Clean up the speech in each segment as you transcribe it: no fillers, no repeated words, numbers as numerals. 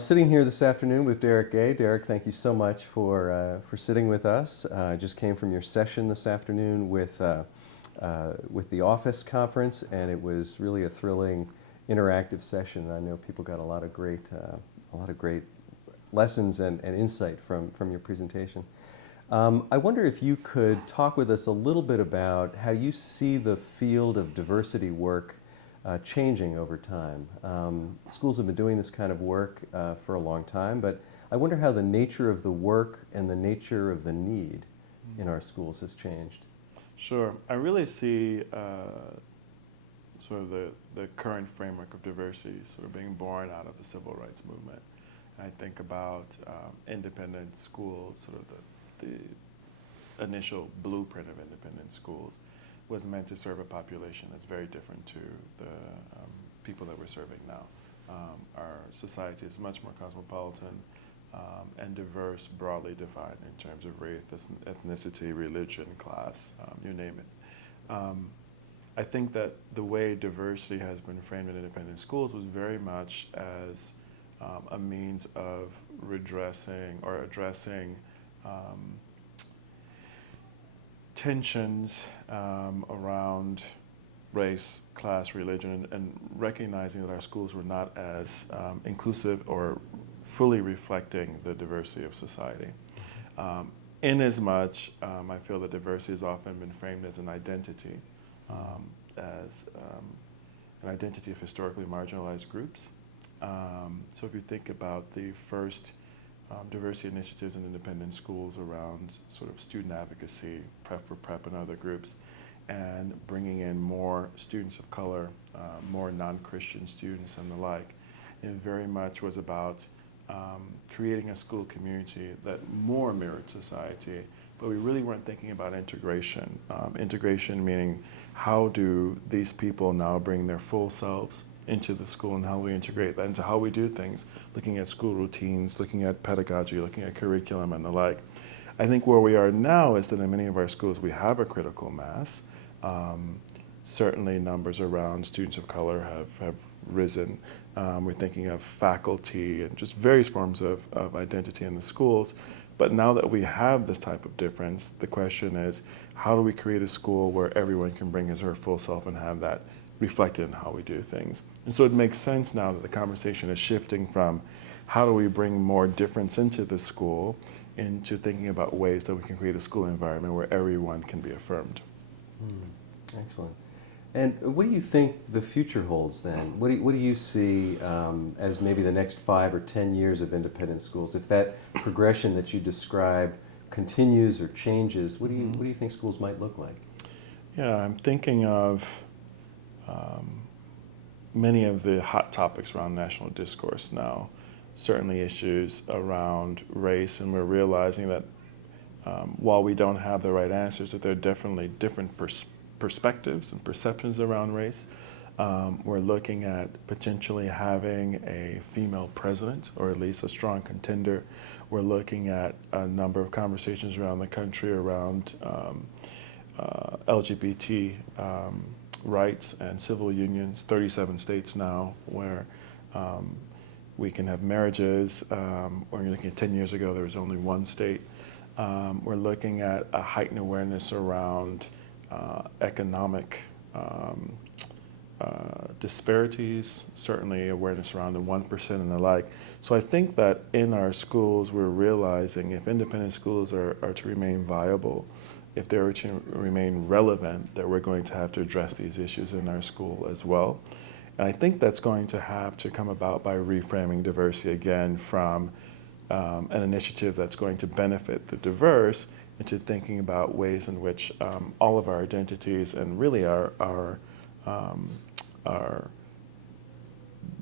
I'm sitting here this afternoon with Derrick Gay. Derrick, thank you so much for sitting with us. I just came from your session this afternoon with the Office Conference, and it was really a thrilling, interactive session. I know people got a lot of great lessons and insight from your presentation. I wonder if you could talk with us a little bit about how you see the field of diversity work changing over time. Schools have been doing this kind of work for a long time, but I wonder how the nature of the work and the nature of the need in our schools has changed. Sure. I really see sort of the current framework of diversity sort of being born out of the civil rights movement. And I think about independent schools, sort of the initial blueprint of independent schools was meant to serve a population that's very different to the people that we're serving now. Our society is much more cosmopolitan and diverse, broadly defined in terms of race, ethnicity, religion, class, you name it. I think that the way diversity has been framed in independent schools was very much as a means of redressing or addressing tensions around race, class, religion, and recognizing that our schools were not as inclusive or fully reflecting the diversity of society. Inasmuch, I feel that diversity has often been framed as an identity, as an identity of historically marginalized groups. So if you think about the first diversity initiatives in independent schools around sort of student advocacy, prep for prep and other groups, and bringing in more students of color, more non-Christian students and the like, it very much was about creating a school community that more mirrored society, but we really weren't thinking about integration. Integration meaning how do these people now bring their full selves into the school and how we integrate that into how we do things, looking at school routines, looking at pedagogy, looking at curriculum and the like. I think where we are now is that in many of our schools we have a critical mass. Certainly numbers around students of color have risen. We're thinking of faculty and just various forms of identity in the schools. But now that we have this type of difference, the question is, how do we create a school where everyone can bring his or her full self and have that reflected in how we do things? And so it makes sense now that the conversation is shifting from how do we bring more difference into the school into thinking about ways that we can create a school environment where everyone can be affirmed. Excellent. And what do you think the future holds then? What do you see as maybe the next 5 or 10 years of independent schools? If that progression that you described continues or changes, what do you think schools might look like? Yeah, I'm thinking of many of the hot topics around national discourse now, certainly issues around race, and we're realizing that while we don't have the right answers, that there are definitely different perspectives and perceptions around race. We're looking at potentially having a female president, or at least a strong contender. We're looking at a number of conversations around the country around LGBT rights and civil unions, 37 states now, where we can have marriages. When you're looking at 10 years ago, there was only one state. We're looking at a heightened awareness around economic disparities, certainly awareness around the 1% and the like. So I think that in our schools, we're realizing if independent schools are to remain viable, if they are to remain relevant, that we're going to have to address these issues in our school as well. And I think that's going to have to come about by reframing diversity again from an initiative that's going to benefit the diverse into thinking about ways in which all of our identities and really our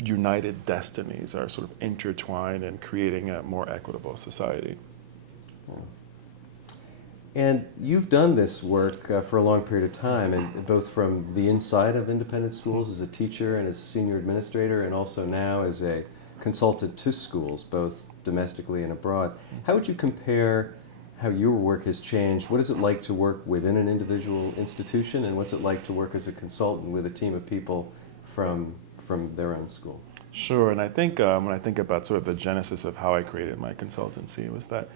united destinies are sort of intertwined in creating a more equitable society. Yeah. And you've done this work for a long period of time, and both from the inside of independent schools as a teacher and as a senior administrator, and also now as a consultant to schools, both domestically and abroad. How would you compare how your work has changed? What is it like to work within an individual institution, and what's it like to work as a consultant with a team of people from their own school? Sure, and I think when I think about sort of the genesis of how I created my consultancy was that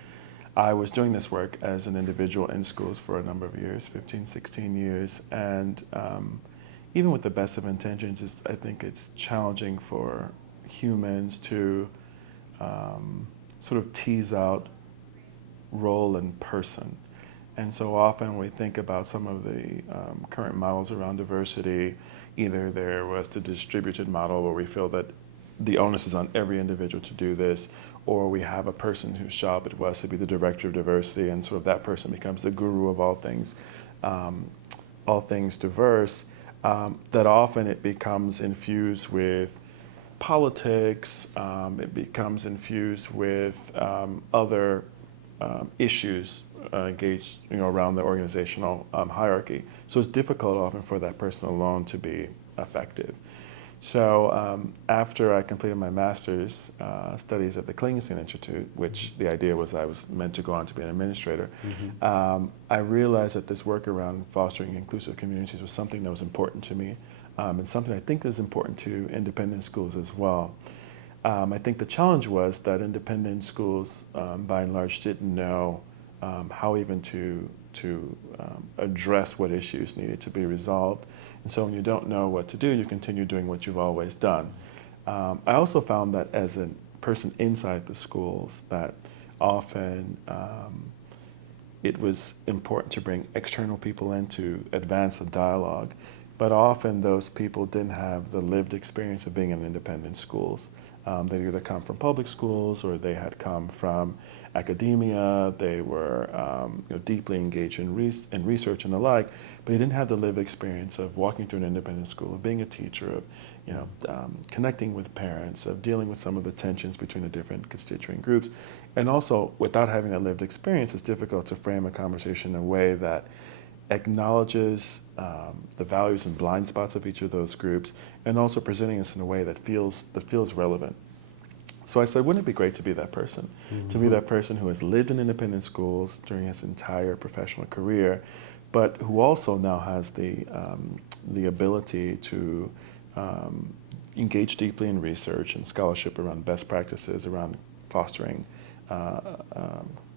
I was doing this work as an individual in schools for a number of years, 15, 16 years, and even with the best of intentions, I think it's challenging for humans to sort of tease out role and person. And so often we think about some of the current models around diversity, either there was the distributed model where we feel that the onus is on every individual to do this, or we have a person whose job it was to be the director of diversity, and sort of that person becomes the guru of all things diverse, that often it becomes infused with politics, it becomes infused with other issues engaged, around the organizational hierarchy. So it's difficult often for that person alone to be effective. So after I completed my master's studies at the Klingenstein Institute, which the idea was I was meant to go on to be an administrator, I realized that this work around fostering inclusive communities was something that was important to me, and something I think is important to independent schools as well. I think the challenge was that independent schools, by and large, didn't know how even to address what issues needed to be resolved. And so when you don't know what to do, you continue doing what you've always done. I also found that as a person inside the schools, that often it was important to bring external people in to advance a dialogue, but often those people didn't have the lived experience of being in independent schools. They'd either come from public schools or they had come from academia. They were deeply engaged in research and the like, but they didn't have the lived experience of walking through an independent school, of being a teacher, of connecting with parents, of dealing with some of the tensions between the different constituent groups. And also, without having that lived experience, it's difficult to frame a conversation in a way that acknowledges the values and blind spots of each of those groups, and also presenting us in a way that feels relevant. So I said, wouldn't it be great to be that person? To be that person who has lived in independent schools during his entire professional career, but who also now has the ability to engage deeply in research and scholarship around best practices, around fostering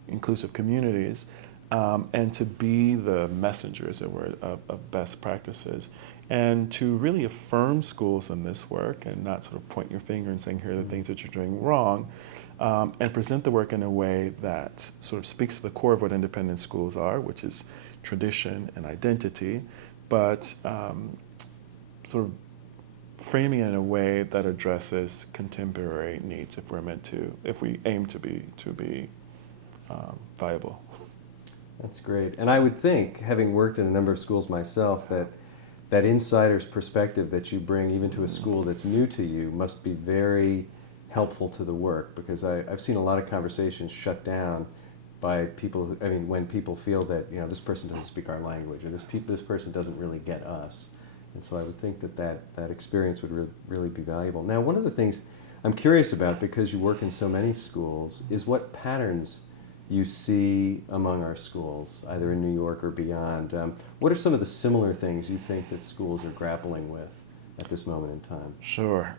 inclusive communities, and to be the messenger, as it were, of best practices, and to really affirm schools in this work and not sort of point your finger and saying, here are the things that you're doing wrong, and present the work in a way that sort of speaks to the core of what independent schools are, which is tradition and identity, but sort of framing it in a way that addresses contemporary needs if we aim to be viable. That's great. And I would think, having worked in a number of schools myself, that insider's perspective that you bring even to a school that's new to you must be very helpful to the work, because I've seen a lot of conversations shut down by people, when people feel that, this person doesn't speak our language, or this person doesn't really get us. And so I would think that experience would really be valuable. Now, one of the things I'm curious about, because you work in so many schools, is what patterns you see among our schools, either in New York or beyond. What are some of the similar things you think that schools are grappling with at this moment in time? Sure.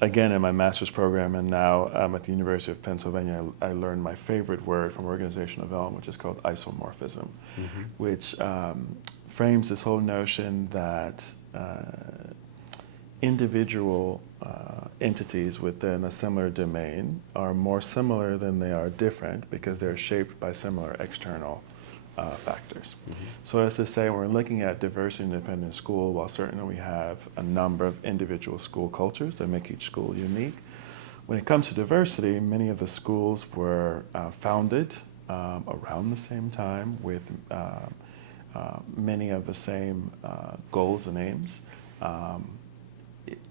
Again, in my master's program and now at the University of Pennsylvania, I learned my favorite word from organizational development, which is called isomorphism, which frames this whole notion that individual entities within a similar domain are more similar than they are different, because they're shaped by similar external factors. So as to say, when we're looking at diversity in independent school, while certainly we have a number of individual school cultures that make each school unique, when it comes to diversity, many of the schools were founded around the same time with many of the same goals and aims.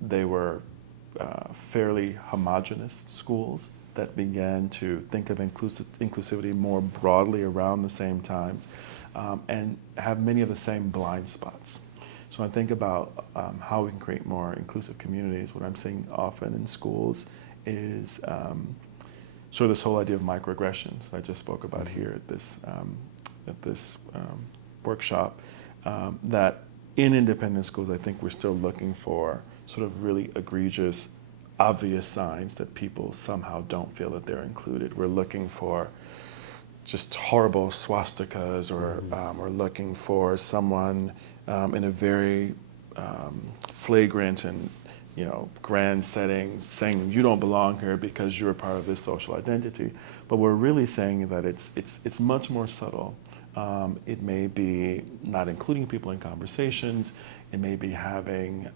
They were fairly homogenous schools that began to think of inclusivity more broadly around the same times, and have many of the same blind spots. So I think about how we can create more inclusive communities. What I'm seeing often in schools is sort of this whole idea of microaggressions that I just spoke about here at this workshop, that in independent schools, I think we're still looking for sort of really egregious obvious signs that people somehow don't feel that they're included. We're looking for just horrible swastikas, or we're looking for someone in a very flagrant and grand setting saying you don't belong here because you're a part of this social identity. But we're really saying that it's much more subtle. It may be not including people in conversations. It may be having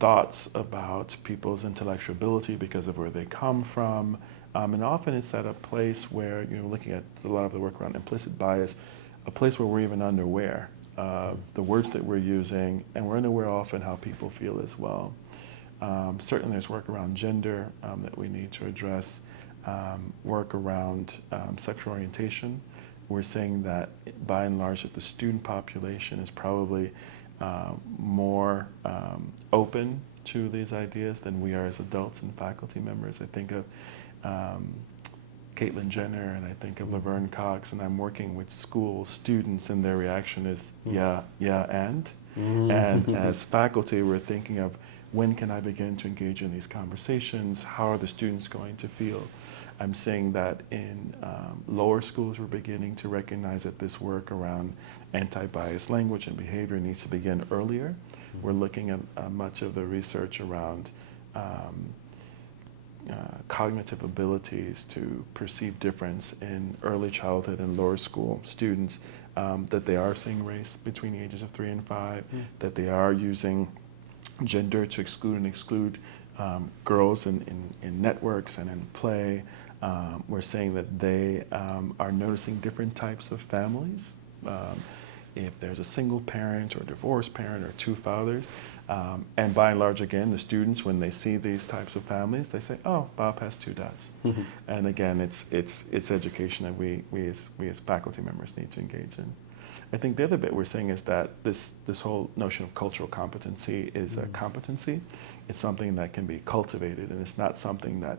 thoughts about people's intellectual ability because of where they come from. And often it's at a place where, looking at a lot of the work around implicit bias, a place where we're even unaware of the words that we're using, and we're unaware often how people feel as well. Certainly there's work around gender that we need to address, work around sexual orientation. We're saying that by and large that the student population is probably more open to these ideas than we are as adults and faculty members. I think of Caitlin Jenner, and I think of Laverne Cox, and I'm working with schools, students, and their reaction is yeah, and. And as faculty, we're thinking of when can I begin to engage in these conversations? How are the students going to feel? I'm saying that in lower schools, we're beginning to recognize that this work around anti-bias language and behavior needs to begin earlier. We're looking at much of the research around cognitive abilities to perceive difference in early childhood and lower school students, that they are seeing race between the ages of 3 and 5, that they are using gender to exclude girls in networks and in play. We're saying that they are noticing different types of families. If there's a single parent or divorced parent or two fathers, and by and large, again, the students, when they see these types of families, they say, "Oh, Bob has two dads." And again, it's education that we as faculty members need to engage in. I think the other bit we're saying is that this whole notion of cultural competency is a competency. It's something that can be cultivated, and it's not something that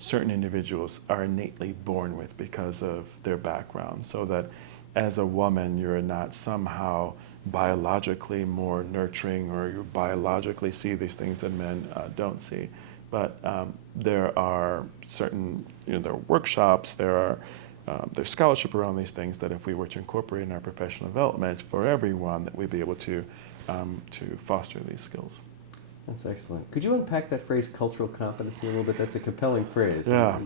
certain individuals are innately born with because of their background. So that as a woman, you're not somehow biologically more nurturing, or you biologically see these things that men don't see. But there are certain, there are workshops, there's scholarship around these things that if we were to incorporate in our professional development for everyone, that we'd be able to foster these skills. That's excellent. Could you unpack that phrase, cultural competency, a little bit? That's a compelling phrase. Yeah.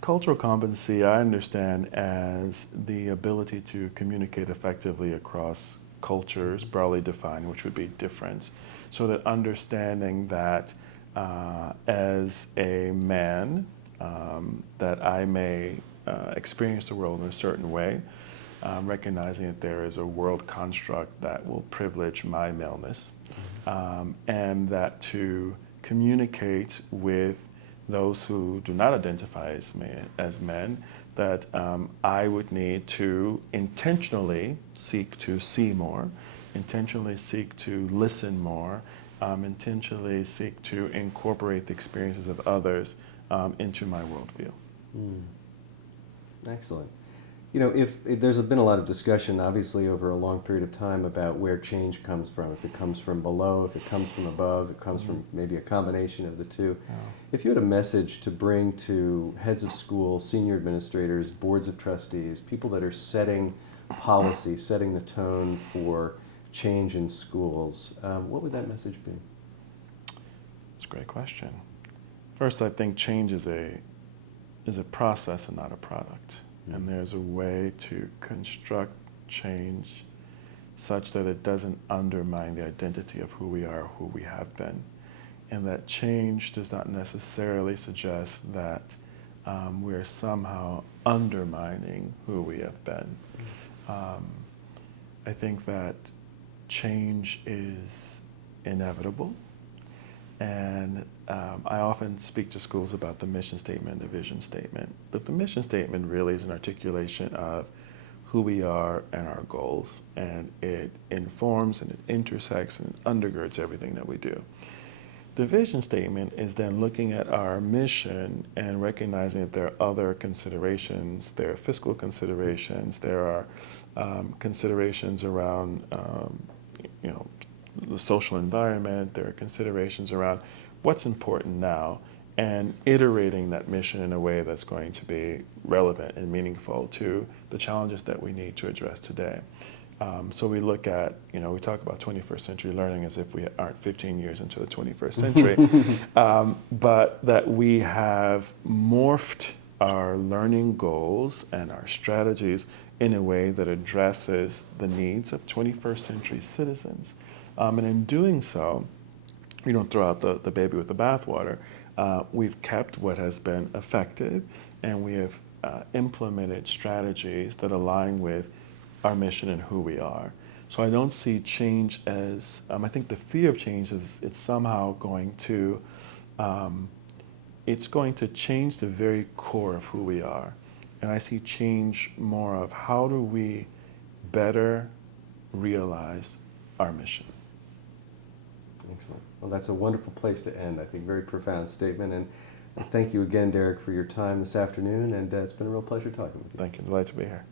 Cultural competency, I understand as the ability to communicate effectively across cultures, broadly defined, which would be different. So that understanding that as a man, that I may experience the world in a certain way, recognizing that there is a world construct that will privilege my maleness, and that to communicate with those who do not identify as men, that I would need to intentionally seek to see more, intentionally seek to listen more, intentionally seek to incorporate the experiences of others into my worldview. Excellent. If there's been a lot of discussion, obviously, over a long period of time about where change comes from. If it comes from below, if it comes from above, it comes from maybe a combination of the two. Yeah. If you had a message to bring to heads of school, senior administrators, boards of trustees, people that are setting policy, setting the tone for change in schools, what would that message be? It's a great question. First, I think change is a process and not a product. And there's a way to construct change such that it doesn't undermine the identity of who we are, who we have been. And that change does not necessarily suggest that we're somehow undermining who we have been. I think that change is inevitable. And I often speak to schools about the mission statement and the vision statement. That the mission statement really is an articulation of who we are and our goals, and it informs and it intersects and it undergirds everything that we do. The vision statement is then looking at our mission and recognizing that there are other considerations. There are fiscal considerations. There are considerations around the social environment, there are considerations around what's important now, and iterating that mission in a way that's going to be relevant and meaningful to the challenges that we need to address today. So we look at, we talk about 21st century learning as if we aren't 15 years into the 21st century, but that we have morphed our learning goals and our strategies in a way that addresses the needs of 21st century citizens. And in doing so, we don't throw out the baby with the bathwater. We've kept what has been effective, and we have implemented strategies that align with our mission and who we are. So I don't see change as, I think the fear of change is it's somehow going to, it's going to change the very core of who we are. And I see change more of how do we better realize our mission. Excellent. Well, that's a wonderful place to end. I think very profound statement. And thank you again, Derrick, for your time this afternoon. And it's been a real pleasure talking with you. Thank you. Delighted to be here.